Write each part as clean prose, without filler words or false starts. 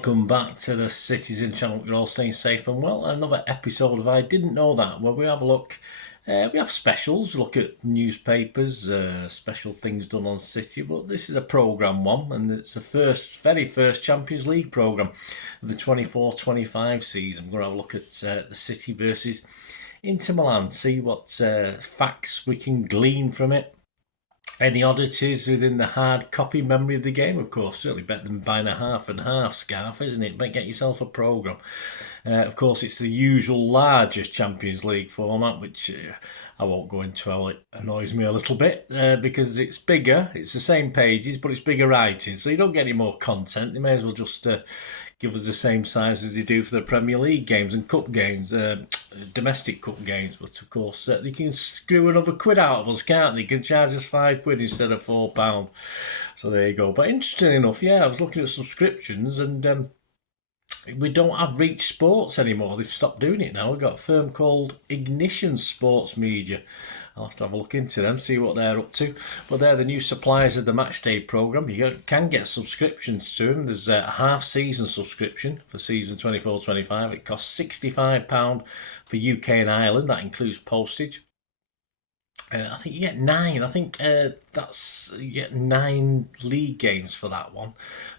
welcome back to the Citizen channel. You're all staying safe and well. Another episode of I Didn't Know That, where we have a look. We have specials, look at newspapers, special things done on City, but this is a programme one, and it's the very first Champions League programme of the 24-25 season. We're going to have a look at the City versus Inter Milan, see what facts we can glean from it. Any oddities within the hard copy memory of the game, of course. Certainly better than buying a half and half scarf, isn't it? But get yourself a programme. Of course, it's the usual larger Champions League format, which I won't go into how it annoys me a little bit because it's bigger. It's the same pages, but it's bigger writing. So you don't get any more content. They may as well just give us the same size as they do for the Premier League games and cup games, domestic cup games. But of course, they can screw another £1 out of us, can't they? They can charge us £5 instead of £4. So there you go. But interesting enough, yeah, I was looking at subscriptions and we don't have Reach Sports anymore. They've stopped doing it now. We've got a firm called Ignition Sports Media. I'll have to have a look into them, see what they're up to. But they're the new suppliers of the Matchday programme. You can get subscriptions to them. There's a half-season subscription for season 24-25. It costs £65 for UK and Ireland. That includes postage. I think you get 9. I think you get 9 league games for that one.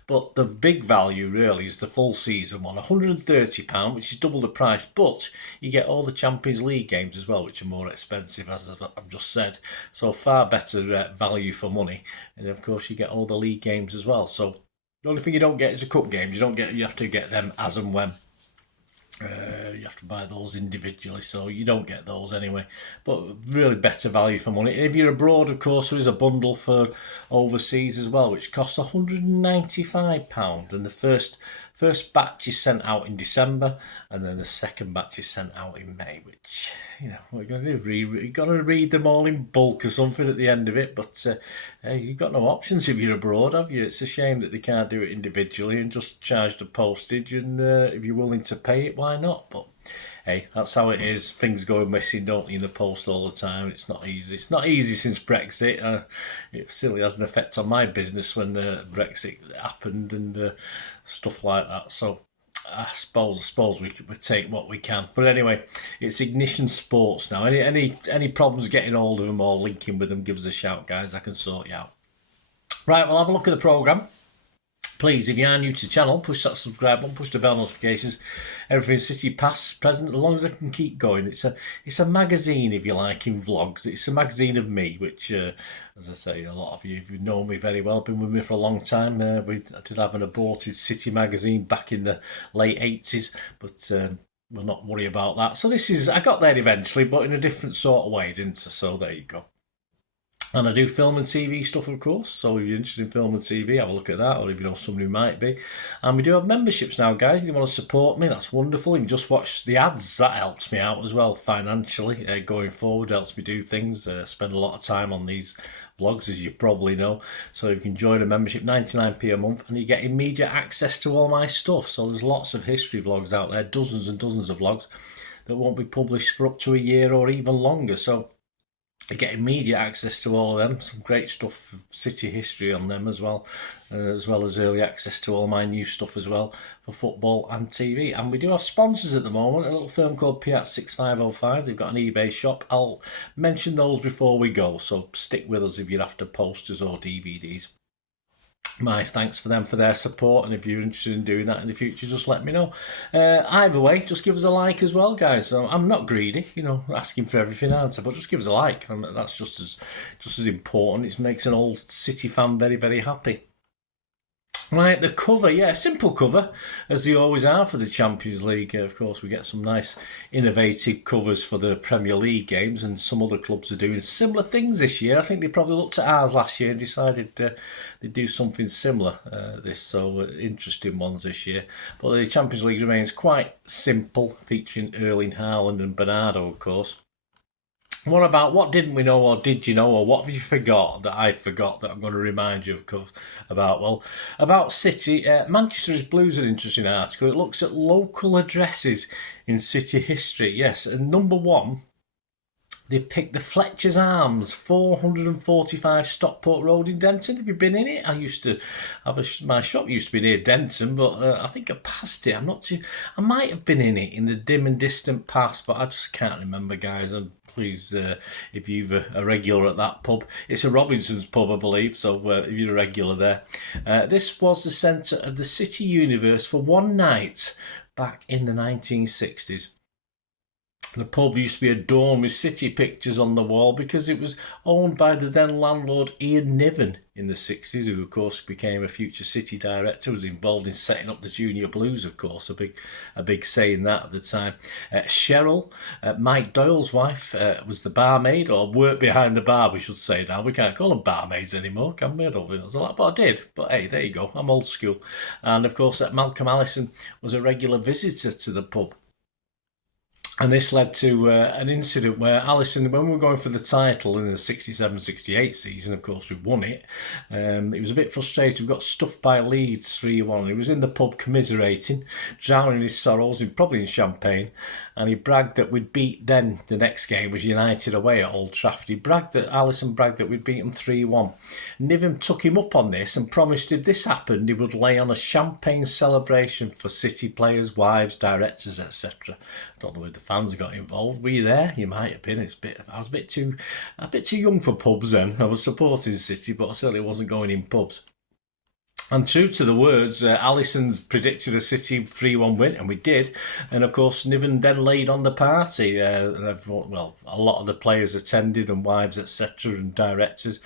But the big value really is the full season one, £130, which is double the price. But you get all the Champions League games as well, which are more expensive, as I've just said. So far better value for money. And of course, you get all the league games as well. So the only thing you don't get is the cup games. You have to get them as and when. You have to buy those individually, so you don't get those anyway. But really better value for money. If you're abroad, of course, there is a bundle for overseas as well, which costs £195. And the first batch is sent out in December, and then the second batch is sent out in May, which, we're going to do. You've got to read them all in bulk or something at the end of it, but you've got no options if you're abroad, have you? It's a shame that they can't do it individually and just charge the postage, and if you're willing to pay it, why not? But hey, that's how it is. Things go missing, don't they, in the post all the time. It's not easy. It's not easy since Brexit. It certainly has an effect on my business when Brexit happened and stuff like that. So I suppose we take what we can. But anyway, it's Ignition Sports now. Any problems getting hold of them or linking with them, give us a shout, guys. I can sort you out. Right, we'll have a look at the programme. Please, if you are new to the channel, push that subscribe button, push the bell notifications. Everything City past, present, as long as I can keep going. It's a magazine, if you like, in vlogs. It's a magazine of me, which, as I say, a lot of you who know me very well, been with me for a long time. I did have an aborted City magazine back in the late 80s, but we'll not worry about that. So I got there eventually, but in a different sort of way, didn't I? So there you go. And I do film and TV stuff, of course, so if you're interested in film and TV, have a look at that, or if you know someone who might be. And we do have memberships now, guys. If you want to support me, that's wonderful. You can just watch the ads. That helps me out as well financially. Going forward, helps me do things. Spend a lot of time on these vlogs, as you probably know. So you can join a membership, 99p a month, and you get immediate access to all my stuff. So there's lots of history vlogs out there, dozens and dozens of vlogs that won't be published for up to a year or even longer. So I get immediate access to all of them. Some great stuff, City history on them as well as early access to all my new stuff as well for football and TV. And we do have sponsors at the moment, a little firm called Piat 6505. They've got an eBay shop. I'll mention those before we go, so stick with us if you're after posters or DVDs. My thanks for them for their support, and if you're interested in doing that in the future, just let me know. Either way, just give us a like as well, guys. So I'm not greedy, asking for everything, answer, but just give us a like. That's just as important. It makes an old City fan very, very happy. Right, the cover, yeah, simple cover, as they always are for the Champions League. Of course, we get some nice innovative covers for the Premier League games, and some other clubs are doing similar things this year. I think they probably looked at ours last year and decided they'd do something similar so interesting ones this year. But the Champions League remains quite simple, featuring Erling Haaland and Bernardo, of course. What didn't we know, or did you know, or what have you forgot that I forgot that I'm going to remind you, of course, about? Well, about City, Manchester's Blues, an interesting article. It looks at local addresses in City history. Yes, and number one, They picked the Fletcher's Arms, 445 Stockport Road in Denton. Have you been in it? I used to have my shop used to be near Denton, but I think I passed it. I'm not too. I might have been in it in the dim and distant past, but I just can't remember, guys. And please, if you're a regular at that pub, it's a Robinson's pub, I believe. So if you're a regular there, this was the centre of the City universe for one night back in the 1960s. The pub used to be adorned with City pictures on the wall because it was owned by the then landlord Ian Niven in the 60s, who of course became a future City director, was involved in setting up the Junior Blues, of course, a big say in that at the time. Cheryl, Mike Doyle's wife, was the barmaid, or worked behind the bar, we should say now. We can't call them barmaids anymore, can we? I don't think that's a lot, but I did. But hey, there you go, I'm old school. And of course, Malcolm Allison was a regular visitor to the pub. And this led to an incident where Allison, when we were going for the title in the 67-68 season, of course we won it, he was a bit frustrated. We got stuffed by Leeds 3-1. He was in the pub commiserating, drowning his sorrows, probably in champagne, and he bragged that we'd beat then, the next game was United away at Old Trafford. Allison bragged that we'd beat him 3-1. Niven took him up on this and promised if this happened, he would lay on a champagne celebration for City players, wives, directors, etc. I don't know if the fans got involved. Were you there? You might have been. I was a bit too young for pubs then. I was supporting City, but I certainly wasn't going in pubs. And true to the words, Allison predicted a City 3-1 win, and we did. And of course, Niven then laid on the party. Well, a lot of the players attended, and wives, etc., and directors.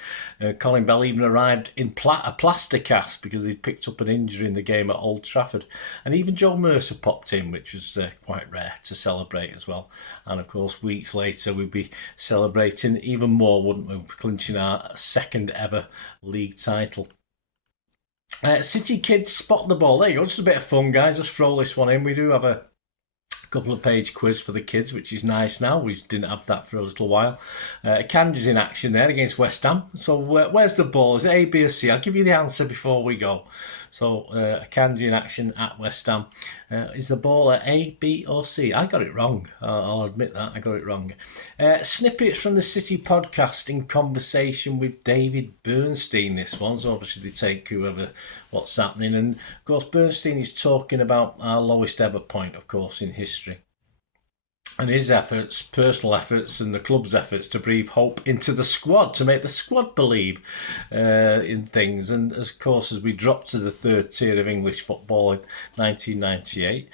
Colin Bell even arrived in a plaster cast because he'd picked up an injury in the game at Old Trafford. And even Joe Mercer popped in, which was quite rare to celebrate as well. And of course, weeks later, we'd be celebrating even more, wouldn't we? Clinching our second ever league title. City kids spot the ball. There you go, just a bit of fun, guys. Just throw this one in. We do have a couple of page quiz for the kids, which is nice now. We didn't have that for a little while. Candy's in action there against West Ham. So where's the ball? Is it A, B or C? I'll give you the answer before we go. So Candy in action at West Ham. Is the ball at A, B or C? I got it wrong. I'll admit that. I got it wrong. Snippets from the City podcast in conversation with David Bernstein, this one. So obviously they take what's happening. And of course Bernstein is talking about our lowest ever point, of course, in history. And his efforts, personal efforts, and the club's efforts to breathe hope into the squad, to make the squad believe in things. And of course, as we dropped to the third tier of English football in 1998,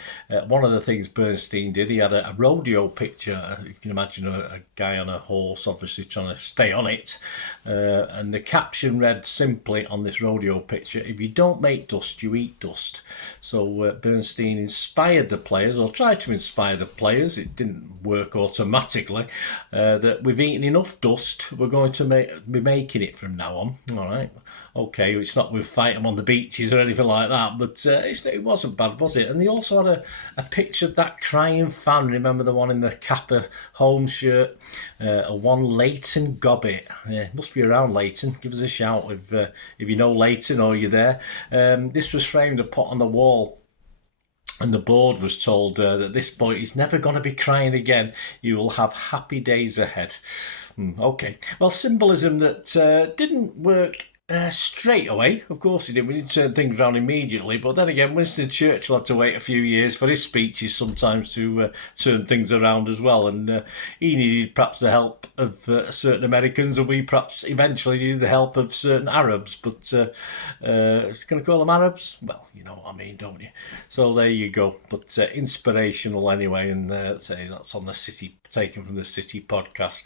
one of the things Bernstein did, he had a rodeo picture. You can imagine a guy on a horse, obviously trying to stay on it. And the caption read simply on this rodeo picture, "If you don't make dust, you eat dust." So Bernstein inspired the players, or tried to inspire the players. It didn't work automatically, that we've eaten enough dust, we're going to be making it from now on. All right, okay, it's not we'll fight them on the beaches or anything like that, but it wasn't bad, was it? And they also had a picture of that crying fan. Remember the one in the Kappa home shirt? A one Leighton Gobbett. Yeah, must be around Leighton. Give us a shout if you know Leighton or you're there. This was framed and put on the wall. And the board was told that this boy is never going to be crying again. You will have happy days ahead. Okay. Well, symbolism that didn't work straight away. Of course he did. We didn't turn things around immediately. But then again, Winston Churchill had to wait a few years for his speeches sometimes to turn things around as well. And he needed perhaps the help of certain Americans, and we perhaps eventually needed the help of certain Arabs. But going to call them Arabs? Well, you know what I mean, don't you? So there you go. But inspirational anyway. And say that's on the City, taken from the City podcast.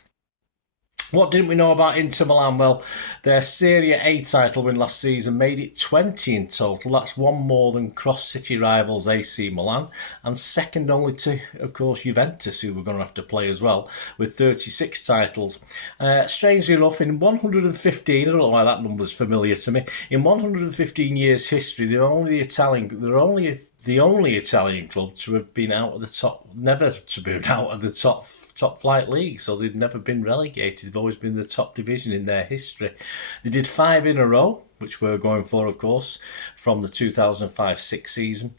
What didn't we know about Inter Milan? Well, their Serie A title win last season made it 20 in total. That's one more than cross-city rivals AC Milan, and second only to, of course, Juventus, who we're going to have to play as well, with 36 titles. Strangely enough, in 115, I don't know why that number's familiar to me, in 115 years history, they're only the only Italian club to have been out of the top, never to be out of the top flight league, so they've never been relegated. They've always been the top division in their history. They did 5 in a row, which we're going for, of course, from the 2005-06 season.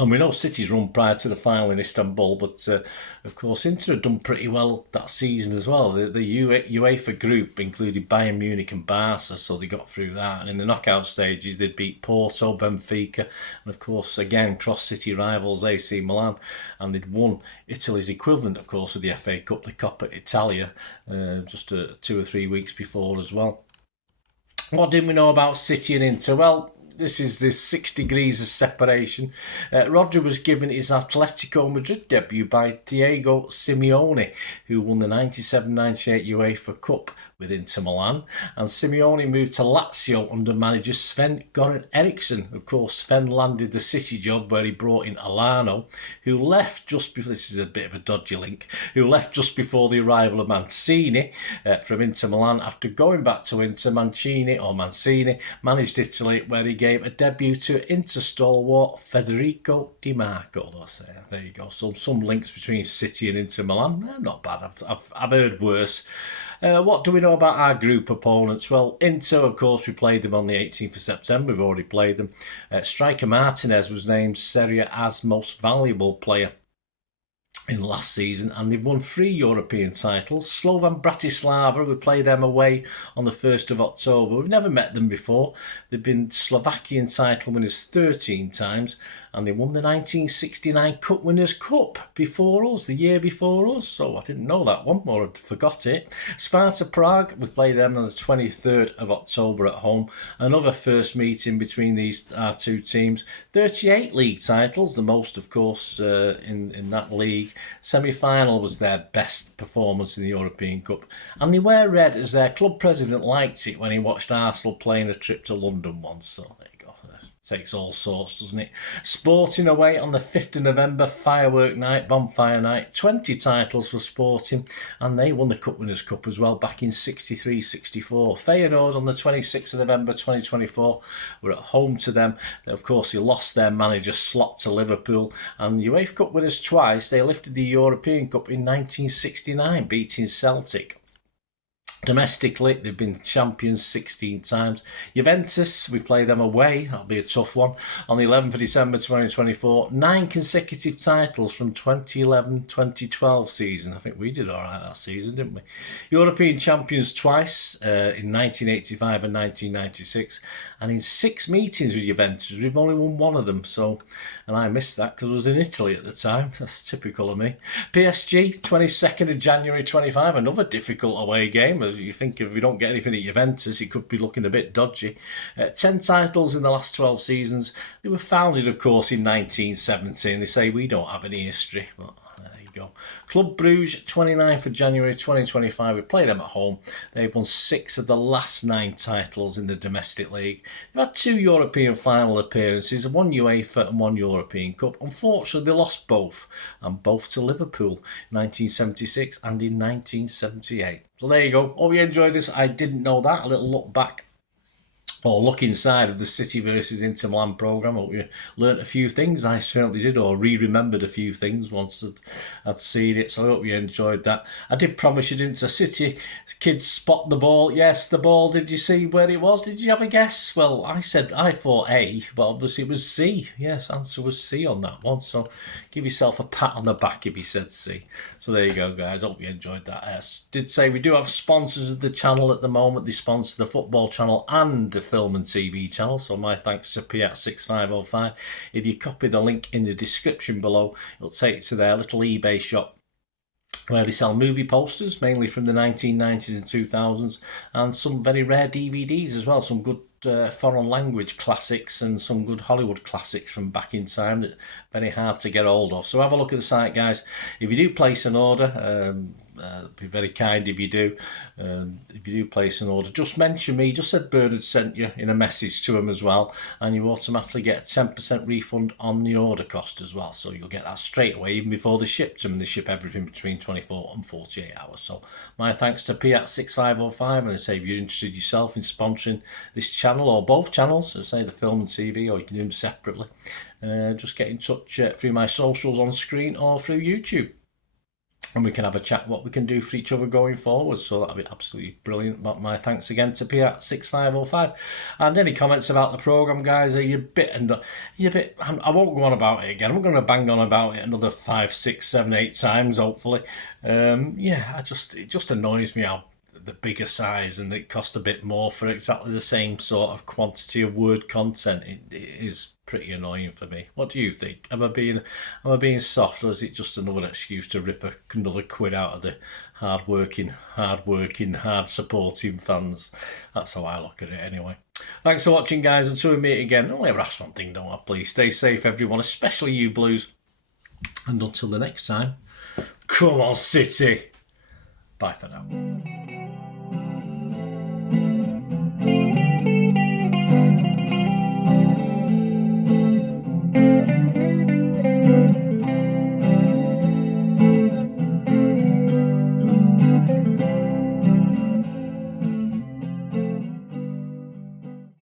And we know City's run prior to the final in Istanbul, but of course Inter had done pretty well that season as well. The UEFA group included Bayern Munich and Barca, so they got through that. And in the knockout stages, they'd beat Porto, Benfica, and of course, again, cross-city rivals AC Milan. And they'd won Italy's equivalent, of course, of the FA Cup, the Coppa Italia, just 2 or 3 weeks before as well. What did we know about City and Inter? Well, this is the 6 degrees of separation. Rodri was given his Atletico Madrid debut by Diego Simeone, who won the 97-98 UEFA Cup with Inter Milan, and Simeone moved to Lazio under manager Sven-Göran Eriksson. Of course, Sven landed the City job where he brought in Alano, who left just before, this is a bit of a dodgy link, who left just before the arrival of Mancini from Inter Milan. After going back to Inter, Mancini managed Italy, where he gave a debut to Inter stalwart Federico Di Marco. There you go. So some links between City and Inter Milan. Not bad. I've heard worse. What do we know about our group opponents? Well, Inter, of course, we played them on the 18th of September. We've already played them. Striker Martinez was named Serie A's most valuable player in last season, and they've won 3 European titles. Slovan Bratislava, we play them away on the 1st of October. We've never met them before. They've been Slovakian title winners 13 times, and they won the 1969 Cup Winners' Cup before us, the year before us. So I didn't know that one, or I'd forgot it. Sparta Prague, we play them on the 23rd of October at home. Another first meeting between these two teams. 38 league titles, the most, of course, in that league. Semi-final was their best performance in the European Cup, and they wear red as their club president liked it when he watched Arsenal playing a trip to London once. So there you go. Takes all sorts, doesn't it? Sporting away on the 5th of November, firework night, bonfire night. 20 titles for Sporting, and they won the Cup Winners' Cup as well back in 63-64. Feyenoord on the 26th of November 2024 were at home to them. Of course, they lost their manager Slot to Liverpool, and UEFA Cup winners twice. They lifted the European Cup in 1969, beating Celtic. Domestically, they've been champions 16 times. Juventus, we play them away. That'll be a tough one. On the 11th of December 2024, 9 consecutive titles from 2011-2012 season. I think we did all right that season, didn't we? European champions twice, in 1985 and 1996. And in 6 meetings with Juventus, we've only won 1 of them. So, and I missed that because I was in Italy at the time. That's typical of me. PSG, 22nd of January 25. Another difficult away game. You think if we don't get anything at Juventus, it could be looking a bit dodgy. 10 titles in the last 12 seasons. They were founded, of course, in 1917. They say we don't have any history, but there you go. Club Brugge, 29th of January 2025. We play them at home. They've won 6 of the last 9 titles in the domestic league. They've had 2 European final appearances, 1 UEFA and 1 European Cup. Unfortunately, they lost both, and both to Liverpool in 1976 and in 1978. So there you go. Hope you enjoyed this. I didn't know that. A little look back, or look inside of the City versus Inter Milan programme. Hope you learnt a few things. I certainly did, or remembered a few things once I'd seen it. So I hope you enjoyed that. I did promise you, didn't I? City kids spot the ball. Yes, the ball. Did you see where it was? Did you have a guess? Well, I thought A, but obviously it was C. Yes, answer was C on that one. So give yourself a pat on the back if you said C. So there you go, guys. Hope you enjoyed that. I did say we do have sponsors of the channel at the moment. They sponsor the football channel and the film and TV channel, so my thanks to Piat6505. If you copy the link in the description below, it'll take you to their little eBay shop where they sell movie posters, mainly from the 1990s and 2000s, and some very rare DVDs as well, some good foreign language classics and some good Hollywood classics from back in time that very hard to get hold of. So have a look at the site, guys. If you do place an order, be very kind if you do. If you do place an order, just mention me. Just said Bernard sent you in a message to him as well, and you automatically get a 10% refund on the order cost as well. So you'll get that straight away, even before they ship to them. They ship everything between 24 and 48 hours. So my thanks to Piat6505, and I say if you're interested yourself in sponsoring this channel or both channels, I say the film and TV, or you can do them separately, just get in touch through my socials on screen or through YouTube. and we can have a chat what we can do for each other going forward. So that'd be absolutely brilliant. But my thanks again to P6505. And any comments about the programme, guys? I won't go on about it again. I'm going to bang on about it another 5, 6, 7, 8 times, hopefully. It just annoys me how the bigger size and it cost a bit more for exactly the same sort of quantity of word content. It is pretty annoying for me. What do you think? Am I being soft, or is it just another excuse to rip another quid out of the hard-working, hard-supporting fans? That's how I look at it anyway. Thanks for watching, guys. Until we meet again, only ever ask one thing, don't I? Please stay safe, everyone, especially you Blues. And until the next time, come on, City. Bye for now.